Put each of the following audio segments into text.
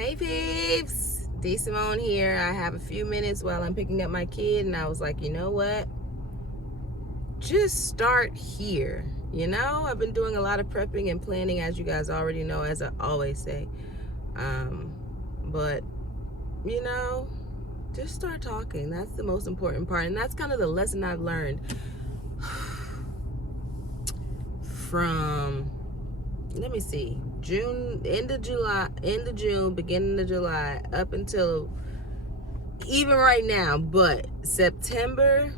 Hey peeps, Simone here. I have a few minutes while I'm picking up my kid, and I was like, you know what? Just start here. You know, I've been doing a lot of prepping and planning, as you guys already know, as I always say. But you know, just start talking. That's the most important part, and that's kind of the lesson I've learned from, let me see, end of June, beginning of July, up until even right now. But September,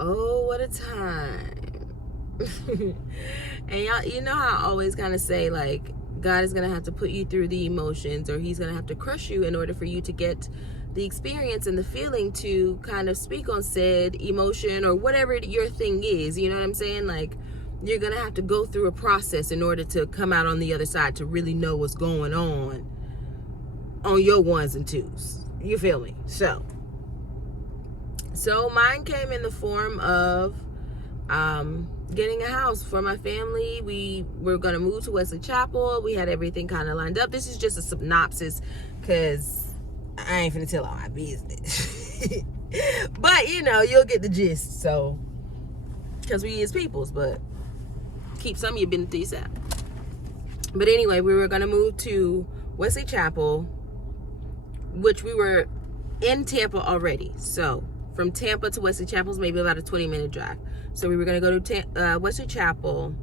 oh, what a time. And y'all, you know how I always kind of say, like, God is going to have to put you through the emotions, or he's going to have to crush you in order for you to get the experience and the feeling to kind of speak on said emotion or whatever your thing is. You know what I'm saying? Like, you're going to have to go through a process in order to come out on the other side to really know what's going on your ones and twos. You feel me? So mine came in the form of getting a house for my family. We were going to move to Wesley Chapel. We had everything kind of lined up. This is just a synopsis because I ain't finna tell all my business. But, you know, you'll get the gist. So, because we is peoples, but keep some of your business out. But anyway, we were going to move to Wesley Chapel, which we were in Tampa already. So, from Tampa to Wesley Chapel is maybe about a 20-minute drive. So we were going to go to Wesley Chapel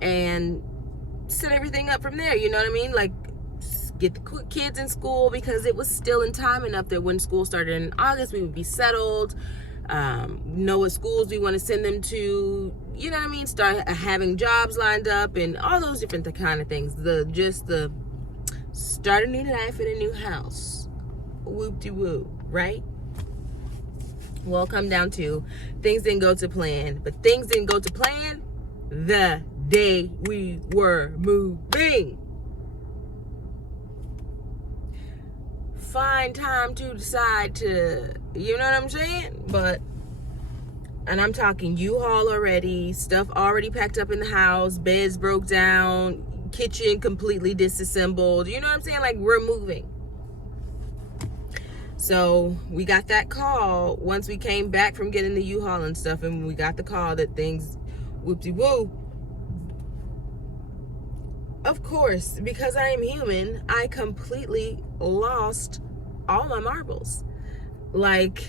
and set everything up from there. You know what I mean? Like, get the kids in school, because it was still in time enough that when school started in August, we would be settled, know what schools we want to send them to. You know what I mean? Start having jobs lined up and all those different kind of things. The start a new life in a new house. Whoop-de-woo, right? Well, come down to things didn't go to plan, but things didn't go to plan the day we were moving. Find time to decide to, you know what I'm saying? And I'm talking U-Haul already, stuff already packed up in the house, beds broke down, kitchen completely disassembled. You know what I'm saying? Like, we're moving. So we got that call once we came back from getting the U-Haul and stuff, and we got the call that things whoop-de-woo. Of course, because I am human, I completely lost all my marbles. Like,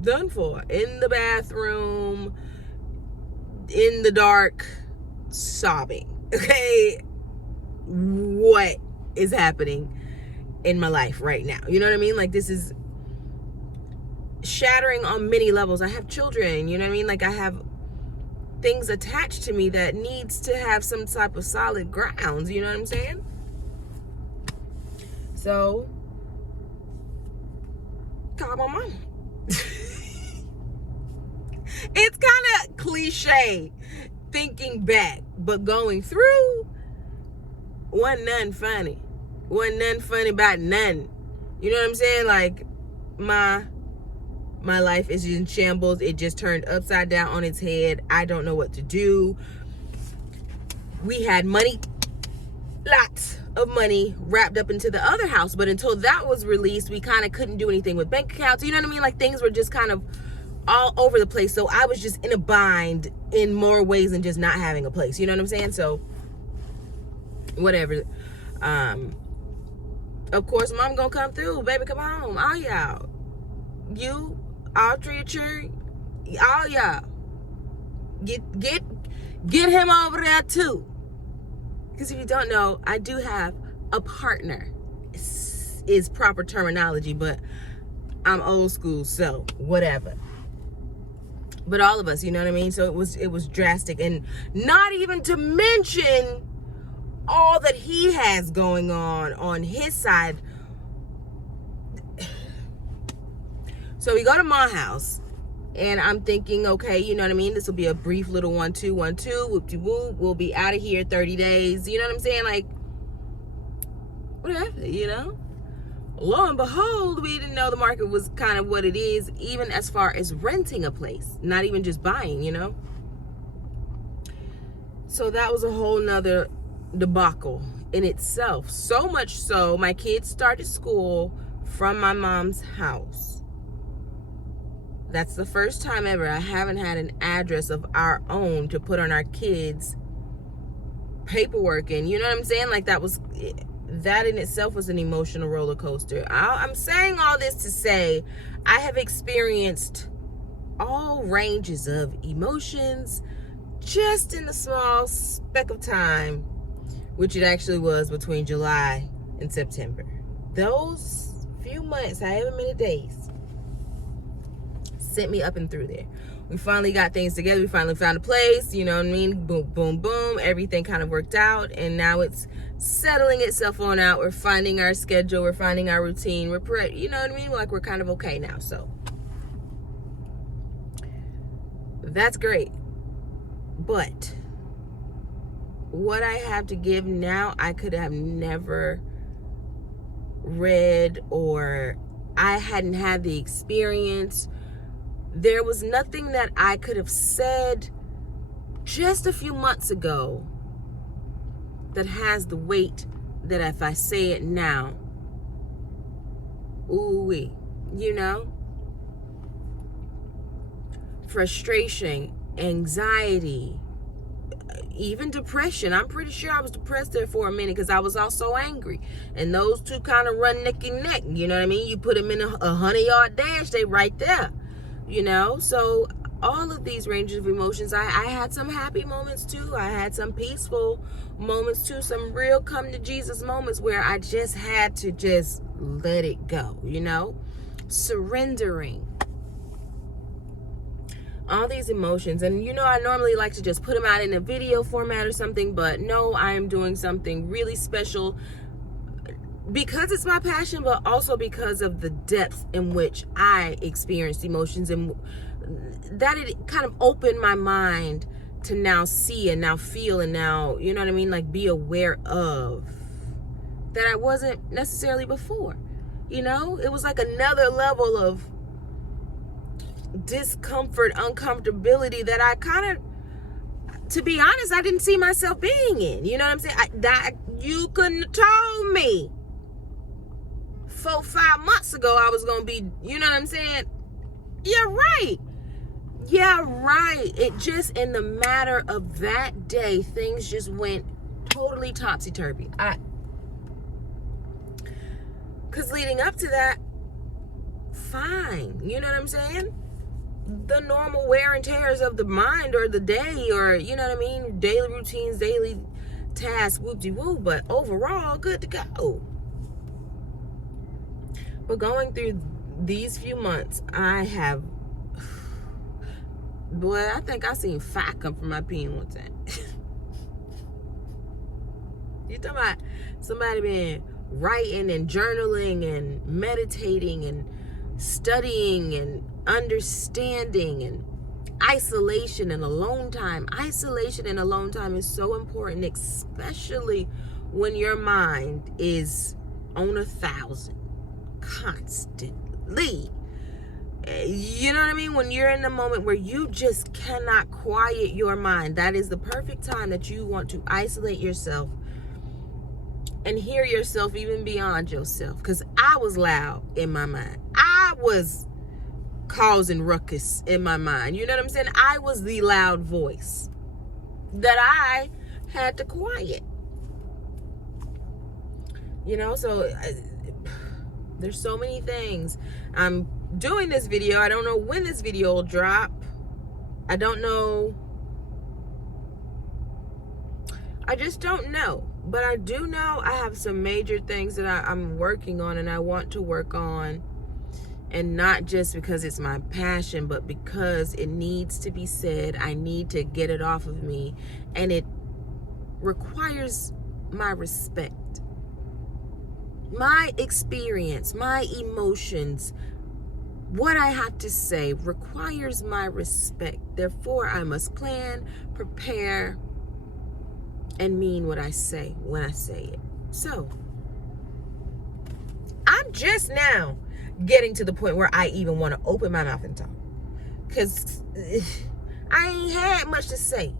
done for. In the bathroom, in the dark, sobbing. Okay? What is happening in my life right now? You know what I mean? Like, this is shattering on many levels. I have children, you know what I mean? Like, I have things attached to me that needs to have some type of solid grounds, you know what I'm saying? So, call my mom. It's kind of cliche thinking back, but going through, wasn't nothing funny. Wasn't nothing funny about nothing. You know what I'm saying? Like, my life is in shambles. It just turned upside down on its head. I don't know what to do. We had money, lots of money wrapped up into the other house, but until that was released, we kind of couldn't do anything with bank accounts. You know what I mean? Like, things were just kind of all over the place. So I was just in a bind in more ways than just not having a place. You know what I'm saying? So whatever. Of course, mom gonna come through. Baby, come home. All y'all. You, all three of you, all y'all. Get him over there too. Because if you don't know, I do have a partner. Is proper terminology, but I'm old school, so whatever. But all of us, you know what I mean? So it was drastic, and not even to mention all that he has going on his side. So we go to my house, and I'm thinking, okay, you know what I mean? This will be a brief little 1-2, whoop-de-whoop. We'll be out of here 30 days. You know what I'm saying? Like, whatever, you know? Lo and behold, we didn't know the market was kind of what it is, even as far as renting a place, not even just buying, you know? So that was a whole nother debacle in itself. So much so, my kids started school from my mom's house. That's the first time ever I haven't had an address of our own to put on our kids' paperwork. And you know what I'm saying? Like, that in itself was an emotional roller coaster. I'm saying all this to say I have experienced all ranges of emotions just in a small speck of time, which it actually was between July and September. Those few months, however many days, sent me up and through there. We finally got things together. We finally found a place, you know what I mean? Boom, boom, boom. Everything kind of worked out, and now it's settling itself on out. We're finding our schedule. We're finding our routine. You know what I mean? Like, we're kind of okay now. So that's great. But what I have to give now, I could have never read, or I hadn't had the experience. There was nothing that I could have said just a few months ago that has the weight that if I say it now, ooh-wee, you know? Frustration, anxiety, even depression. I'm pretty sure I was depressed there for a minute because I was also angry. And those two kind of run neck and neck, you know what I mean? You put them in a 100-yard dash, they right there. You know, so all of these ranges of emotions, I had some happy moments too. I had some peaceful moments too, some real come to Jesus moments where I just had to just let it go, you know, surrendering all these emotions. And you know, I normally like to just put them out in a video format or something, but no, I am doing something really special because it's my passion, but also because of the depth in which I experienced emotions, and that it kind of opened my mind to now see and now feel and now, you know what I mean, like be aware of that I wasn't necessarily before. You know, it was like another level of discomfort, uncomfortability that I kind of, to be honest, I didn't see myself being in. You know what I'm saying? That you couldn't have told me 4-5 months ago I was gonna be, you know what I'm saying? You're right. Yeah, right. It just, in the matter of that day, things just went totally topsy-turvy. Because leading up to that, fine. You know what I'm saying? The normal wear and tears of the mind or the day, or, you know what I mean? Daily routines, daily tasks, whoop-de-woo. But overall, good to go. But going through these few months, I have, boy, I think I seen fire come from my pen one time. You talking about somebody been writing and journaling and meditating and studying and understanding, and isolation and alone time. Isolation and alone time is so important, especially when your mind is on 1,000 constantly. You know what I mean? When you're in the moment where you just cannot quiet your mind, that is the perfect time that you want to isolate yourself and hear yourself even beyond yourself. Because I was loud in my mind. I was causing ruckus in my mind. You know what I'm saying? I was the loud voice that I had to quiet. You know, so there's so many things. I'm doing this video. I don't know when this video will drop. I don't know. I just don't know. But I do know I have some major things that I'm working on and I want to work on. And not just because it's my passion, but because it needs to be said. I need to get it off of me. And it requires my respect. My experience, my emotions, what I have to say requires my respect. Therefore, I must plan, prepare, and mean what I say when I say it. So, I'm just now getting to the point where I even want to open my mouth and talk. Because I ain't had much to say.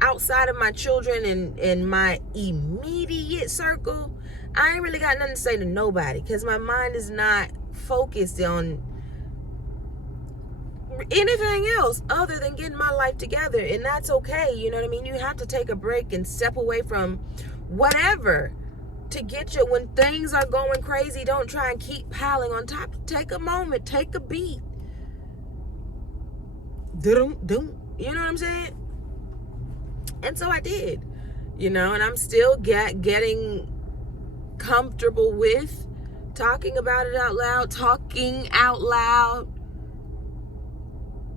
outside of my children and my immediate circle, I ain't really got nothing to say to nobody, because my mind is not focused on anything else other than getting my life together. And that's okay. You know what I mean? You have to take a break and step away from whatever to get you when things are going crazy. Don't try and keep piling on top. Take a moment, take a beat. You know what I'm saying? And so I did, and I'm still getting comfortable with talking about it out loud,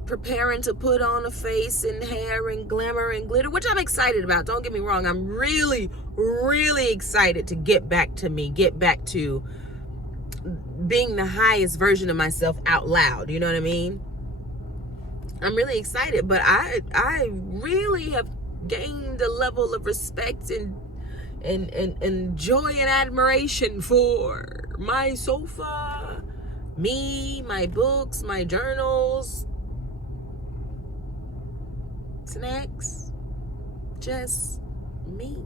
preparing to put on a face and hair and glamour and glitter, which I'm excited about. Don't get me wrong. I'm really, really excited to get back to being the highest version of myself out loud. You know what I mean? I'm really excited, but I really have gained a level of respect and joy and admiration for my sofa, me, my books, my journals, snacks, just me,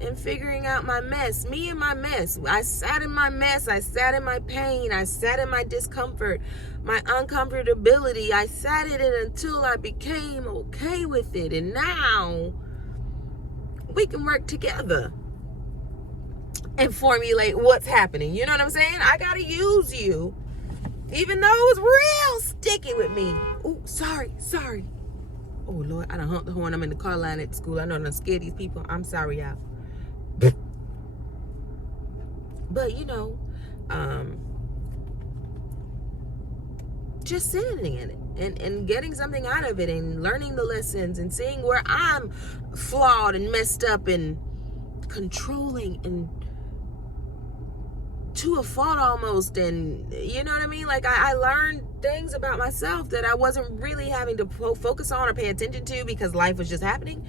and figuring out my mess, me and my mess. I sat in my mess. I sat in my pain. I sat in my discomfort, my uncomfortability. I sat in it until I became okay with it. And now we can work together and formulate what's happening. You know what I'm saying? I got to use you, even though it was real sticky with me. Oh, sorry. Oh, Lord, I done honked the horn. I'm in the car line at school. I know I done scared these people. I'm sorry, y'all. But, just sitting in it and getting something out of it and learning the lessons and seeing where I'm flawed and messed up and controlling and to a fault almost. And you know what I mean? Like I learned things about myself that I wasn't really having to focus on or pay attention to because life was just happening,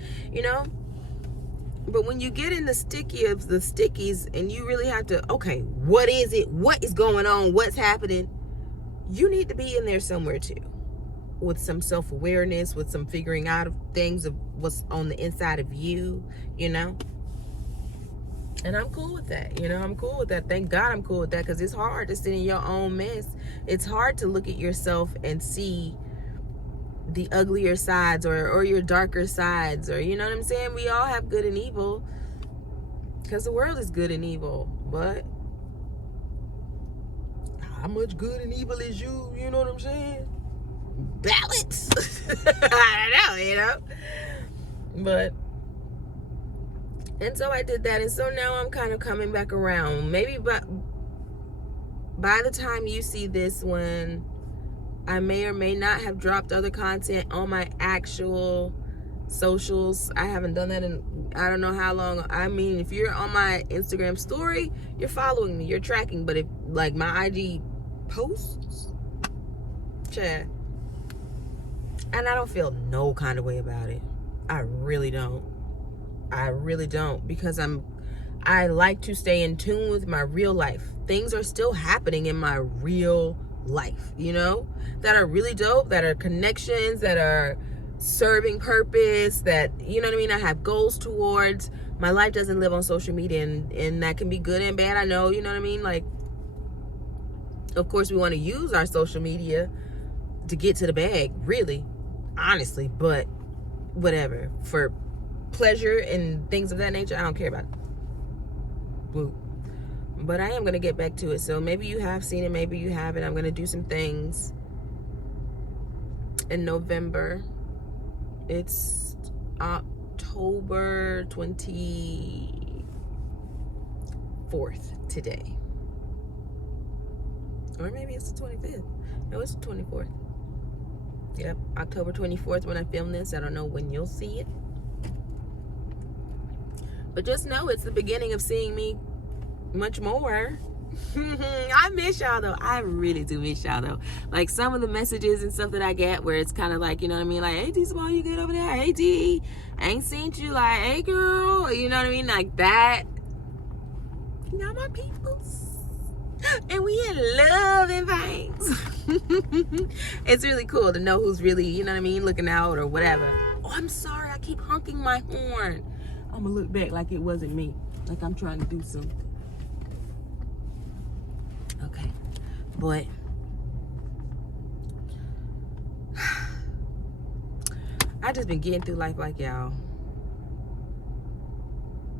But when you get in the sticky of the stickies and you really have to, okay, what is it? What is going on? What's happening? You need to be in there somewhere too, with some self-awareness, with some figuring out of things of what's on the inside of you, And I'm cool with that. I'm cool with that. Thank God I'm cool with that, because it's hard to sit in your own mess. It's hard to look at yourself and see the uglier sides or your darker sides, or you know what I'm saying? We all have good and evil, because the world is good and evil, but how much good and evil is you? You know what I'm saying? Balance. I don't know, but and so I did that, and so now I'm kind of coming back around. Maybe by the time you see this one, I may or may not have dropped other content on my actual socials. I haven't done that in I don't know how long. I mean, if you're on my Instagram story, you're following me, you're tracking. But if like my IG posts, chat, and I don't feel no kind of way about it. I really don't, because I like to stay in tune with my real life. Things are still happening in my real life, that are really dope, that are connections, that are serving purpose, that, you know what I mean, I have goals towards. My life doesn't live on social media, and that can be good and bad. I know, you know what I mean? Like, of course, we want to use our social media to get to the bag, really, honestly, but whatever. For pleasure and things of that nature, I don't care about it. Woo. But I am going to get back to it. So maybe you have seen it, maybe you haven't. I'm going to do some things in November. It's October 24th today. Or maybe it's the 25th. No, it's the 24th. Yep, October 24th when I film this. I don't know when you'll see it. But just know it's the beginning of seeing me much more. I miss y'all though. I really do miss y'all though. Like some of the messages and stuff that I get where it's kind of like, you know what I mean? Like, hey, T-Simone, you good over there? Hey, T, I ain't seen you. Like, hey, girl. You know what I mean? Like that. Y'all my peoples. And we in love and things. It's really cool to know who's really, you know what I mean, looking out or whatever. Oh, I'm sorry, I keep honking my horn. I'm gonna look back like it wasn't me, like I'm trying to do something. Okay, but I just been getting through life like y'all.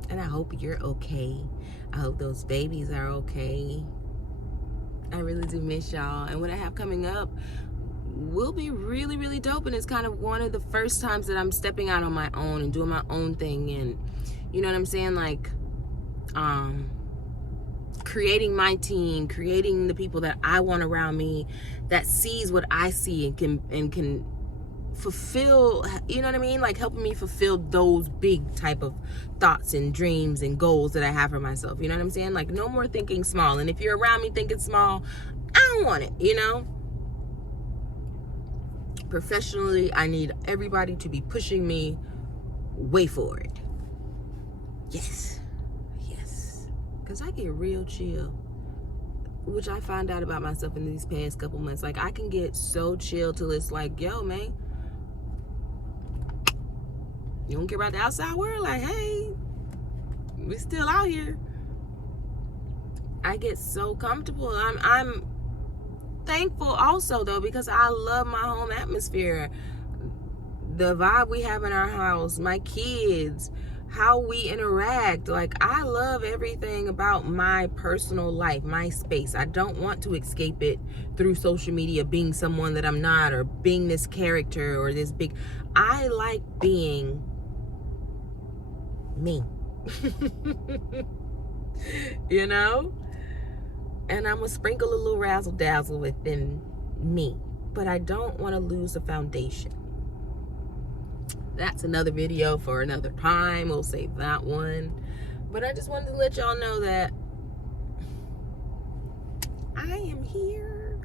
And I hope you're okay. I hope those babies are okay. I really do miss y'all. And what I have coming up will be really, really dope. And it's kind of one of the first times that I'm stepping out on my own and doing my own thing. And you know what I'm saying? Like, creating my team, creating the people that I want around me, that sees what I see and can fulfill, you know what I mean, like helping me fulfill those big type of thoughts and dreams and goals that I have for myself. You know what I'm saying? Like, no more thinking small. And if you're around me thinking small, I don't want it, you know. Professionally, I need everybody to be pushing me way forward. Yes, because I get real chill, which I found out about myself in these past couple months. Like, I can get so chill till it's like, yo, man, you don't care about the outside world? Like, hey, we still out here. I get so comfortable. I'm thankful also, though, because I love my home atmosphere. The vibe we have in our house, my kids, how we interact. Like, I love everything about my personal life, my space. I don't want to escape it through social media, being someone that I'm not, or being this character or this big. I like being me. You know? And I'm gonna sprinkle a little razzle dazzle within me, but I don't want to lose the foundation. That's another video for another time. We'll save that one. But I just wanted to let y'all know that I am here.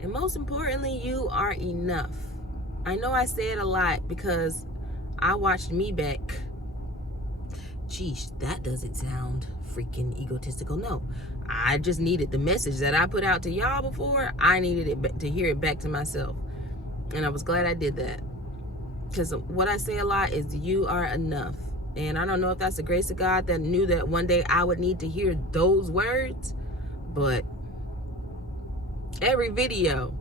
And most importantly, you are enough. I know I say it a lot because I watched me back. Geez, that doesn't sound freaking egotistical. No, I just needed the message that I put out to y'all before. I needed it to hear it back to myself. And I was glad I did that. Because what I say a lot is you are enough. And I don't know if that's the grace of God that knew that one day I would need to hear those words. But every video,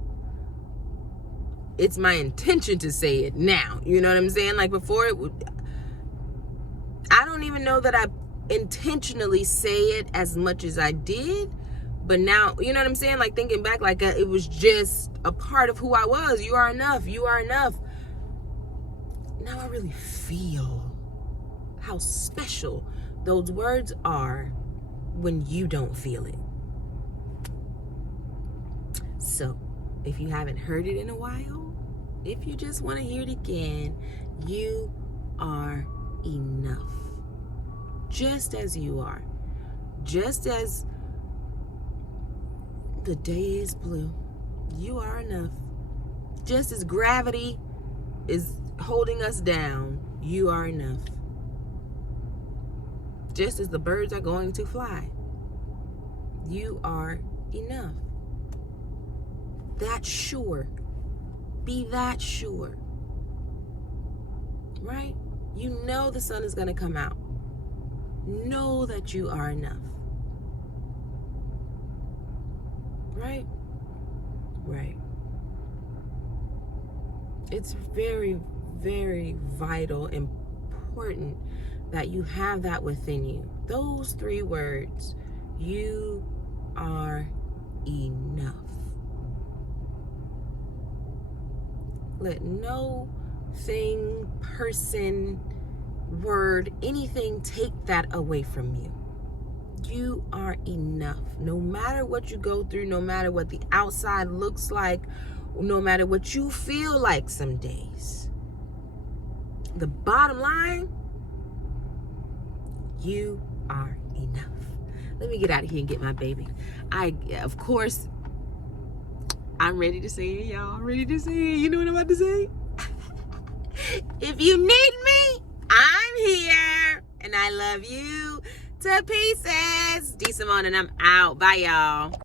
it's my intention to say it now. You know what I'm saying? Like, before it would, I don't even know that I intentionally say it as much as I did. But now, you know what I'm saying? Like, thinking back, like, it was just a part of who I was. You are enough. You are enough. Now I really feel how special those words are when you don't feel it. So, if you haven't heard it in a while, if you just want to hear it again, you are enough. Just as you are. Just as the day is blue, you are enough. Just as gravity is holding us down, you are enough. Just as the birds are going to fly, you are enough. That sure. Be that sure. Right? You know the sun is going to come out. Know that you are enough. Right? Right. It's very, very vital, important that you have that within you. Those 3 words, you are enough. Let no thing, person, word, anything take that away from you. You are enough. No matter what you go through, no matter what the outside looks like, no matter what you feel like some days. The bottom line, you are enough. Let me get out of here and get my baby. Of course, I'm ready to say it, y'all. I'm ready to say it. You know what I'm about to say? If you need me, I'm here. And I love you. to pieces. D Simone, and I'm out. Bye, y'all.